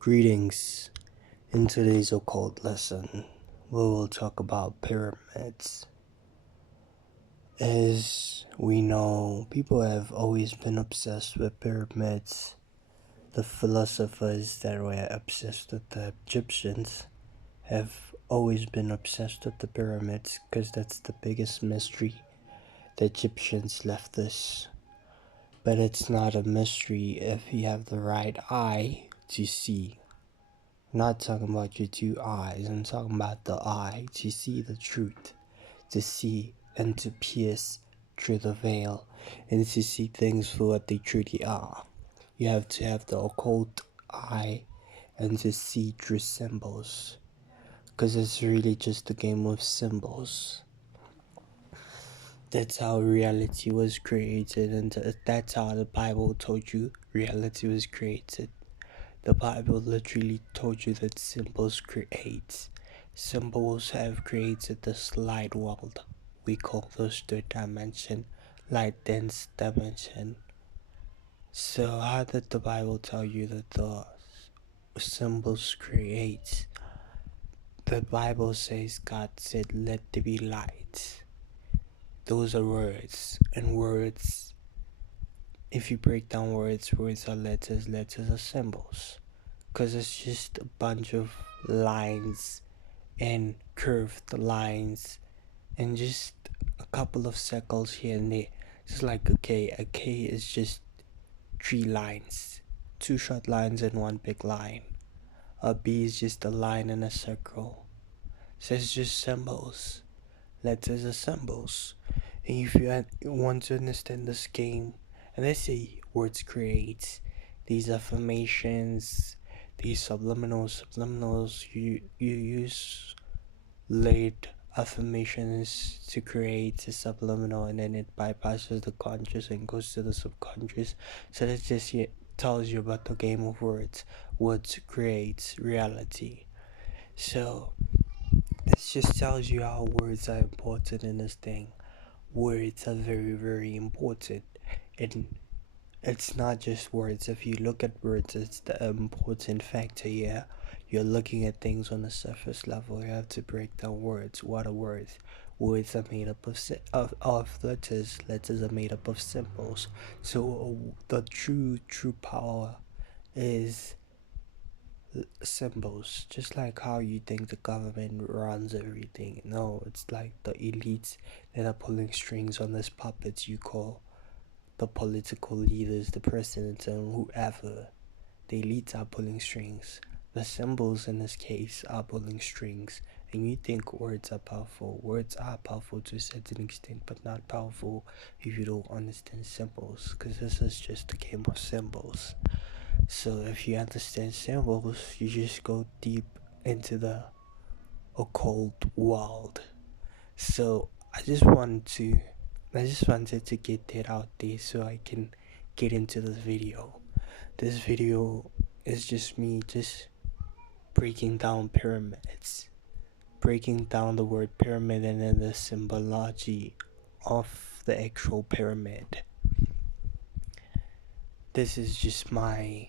Greetings. In today's occult lesson, we will talk about pyramids. As we know, people have always been obsessed with pyramids. The philosophers that were obsessed with the Egyptians have always been obsessed with the pyramids because that's the biggest mystery the Egyptians left us. But it's not a mystery if you have the right eye to see. Not talking about your two eyes, I'm talking about the eye to see the truth, to see and to pierce through the veil, and to see things for what they truly are. You have to have the occult eye and to see through symbols, because it's really just a game of symbols. That's how reality was created, and that's how the Bible told you reality was created. The Bible literally told you that symbols create. Symbols have created this light world. We call this third dimension, light dense dimension. So how did the Bible tell you that the symbols create? The Bible says God said, "Let there be light." Those are words, and words, if you break down words, words are letters, letters are symbols. Because it's just a bunch of lines and curved lines and just a couple of circles here and there. Just like a K is just three lines, two short lines and one big line. A B is just a line and a circle. So it's just symbols. Letters are symbols. And if you want to understand this game, and let's say words create these affirmations, these subliminals, you use late affirmations to create a subliminal, and then it bypasses the conscious and goes to the subconscious. So that just tells you about the game of words. Words create reality. So this just tells you how words are important in this thing. Words are very, very important. And it's not just words. If you look at words, it's the important factor here. You're looking at things on a surface level. You have to break down words. What are words? Words are made up of letters. Letters are made up of symbols. So the true power is symbols. Just like how you think the government runs everything. No, it's like the elites that are pulling strings on these puppets you call the political leaders, the president, and whoever. The elites are pulling strings. The symbols in this case are pulling strings. And you think words are powerful. Words are powerful to a certain extent, but not powerful if you don't understand symbols. Because this is just a game of symbols. So if you understand symbols, you just go deep into the occult world. So I just wanted to get that out there so I can get into this video. This video is just me just breaking down pyramids, breaking down the word pyramid and then the symbology of the actual pyramid. This is just my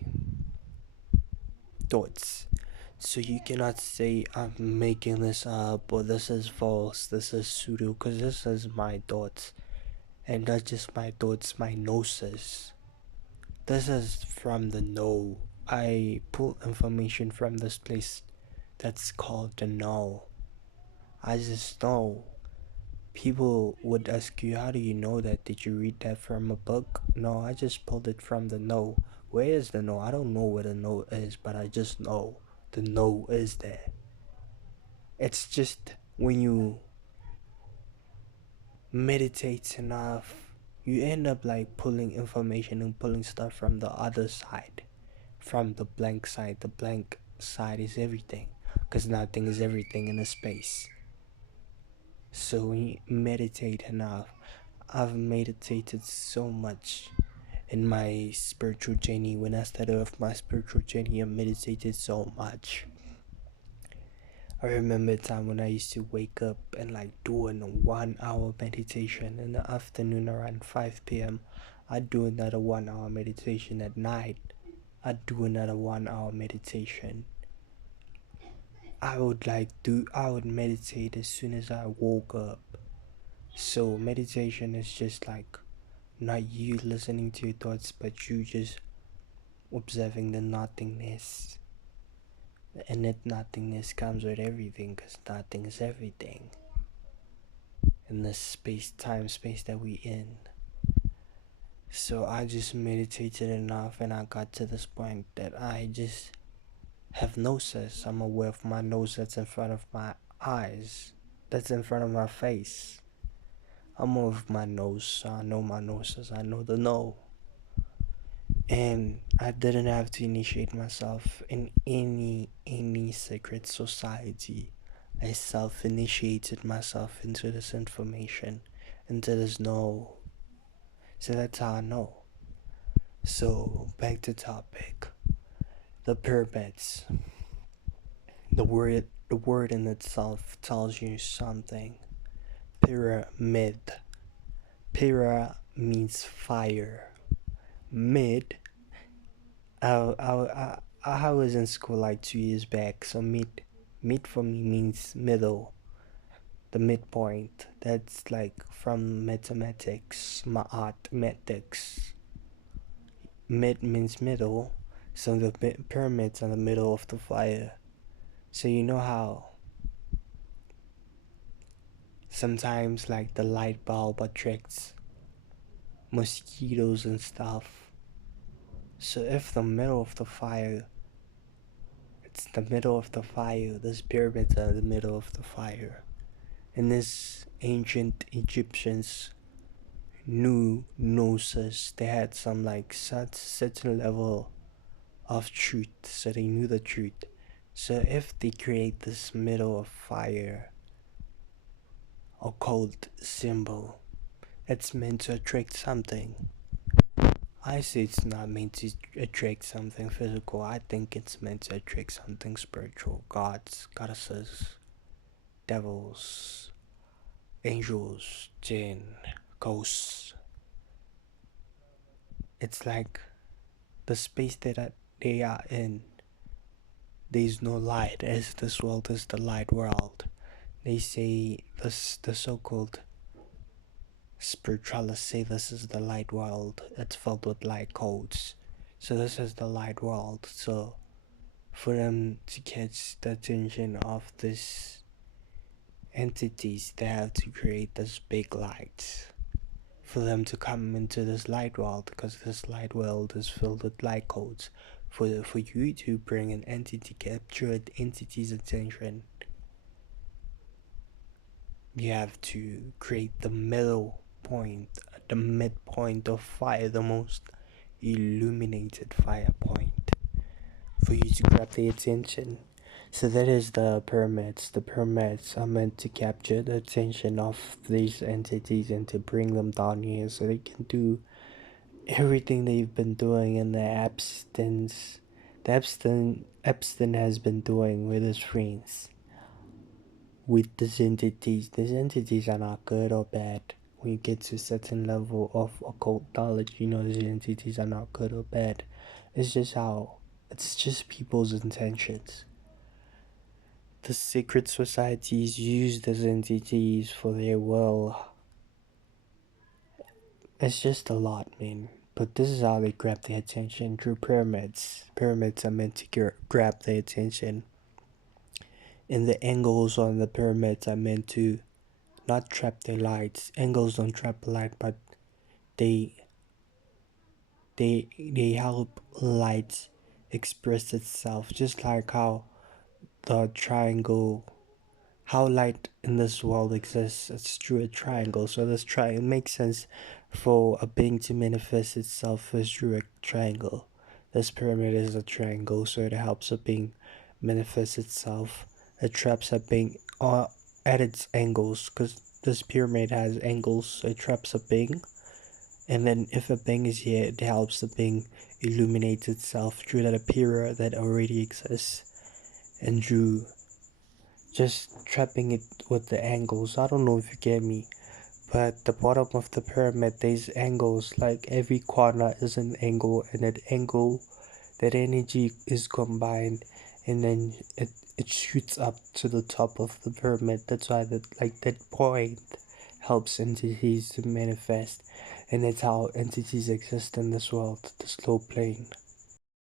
thoughts. So you cannot say I'm making this up or this is false, this is pseudo, because this is my thoughts. And not just my thoughts, my gnosis. This is from the know. I pull information from this place that's called the know. I just know. People would ask you, how do you know that? Did you read that from a book? No, I just pulled it from the know. Where is the know? I don't know where the know is, but I just know the know is there. It's just when you meditate enough, you end up like pulling information and pulling stuff from the other side, from the blank side. The blank side is everything, because nothing is everything in a space. So when you meditate enough, I've meditated so much in my spiritual journey. When I started off my spiritual journey, I meditated so much. I remember a time when I used to wake up and like do a 1 hour meditation in the afternoon around 5 p.m. I'd do another 1 hour meditation at night. I'd do another 1 hour meditation. I would meditate as soon as I woke up. So meditation is just like not you listening to your thoughts, but you just observing the nothingness. And that nothingness comes with everything, because nothing is everything in this space that we in. So I just meditated enough, and I got to this point that I just have noses. I'm aware of my nose that's in front of my eyes, that's in front of my face. I'm aware of my nose, so I know my noses. I know the no. And I didn't have to initiate myself in any secret society. I self-initiated myself into this information, into this know. So that's how I know. So back to topic. The pyramids. The word in itself tells you something. Pyramid. Pyra means fire. Mid. I was in school like 2 years back. So mid for me means middle. The midpoint. That's like from mathematics, mathematics. Mid means middle. So the pyramids are in the middle of the fire. So you know how sometimes like the light bulb attracts mosquitoes and stuff. So if the middle of the fire, it's the middle of the fire, these pyramids are the middle of the fire. And this ancient Egyptians knew gnosis. They had some like certain level of truth, so they knew the truth. So if they create this middle of fire occult symbol, it's meant to attract something. I say it's not meant to attract something physical. I think it's meant to attract something spiritual. Gods, goddesses, devils, angels, jinn, ghosts. It's like the space that they are in. There's no light, as this world is the light world. They say this, the so-called spiritualists say this is the light world. It's filled with light codes. So this is the light world. So for them to catch the attention of these entities, they have to create this big light for them to come into this light world, because this light world is filled with light codes. For you to bring an entity, capture an entity's attention, you have to create the middle point, the midpoint of fire, the most illuminated fire point, for you to grab the attention. So that is the pyramids. The pyramids are meant to capture the attention of these entities and to bring them down here so they can do everything they've been doing in the abstinence. Epstein has been doing with his friends. With these entities are not good or bad. When you get to a certain level of occult knowledge, you know these entities are not good or bad. It's just people's intentions. The secret societies use these entities for their will. It's just a lot, man. But this is how they grab their attention through pyramids. Pyramids are meant to grab their attention. And the angles on the pyramids are meant to not trap their lights. Angles don't trap light, but they help light express itself. Just like how the triangle, how light in this world exists, it's through a triangle. So this triangle makes sense for a being to manifest itself as through a triangle. This pyramid is a triangle, so it helps a being manifest itself. It traps a being at its angles, because this pyramid has angles, so it traps a being. And then if a being is here, it helps the being illuminate itself through that appearer that already exists, and through just trapping it with the angles. I don't know if you get me, but the bottom of the pyramid, there's angles. Like every corner is an angle, and that angle That energy is combined, and then it shoots up to the top of the pyramid. That's why that point helps entities to manifest, and that's how entities exist in this world, the slow plane.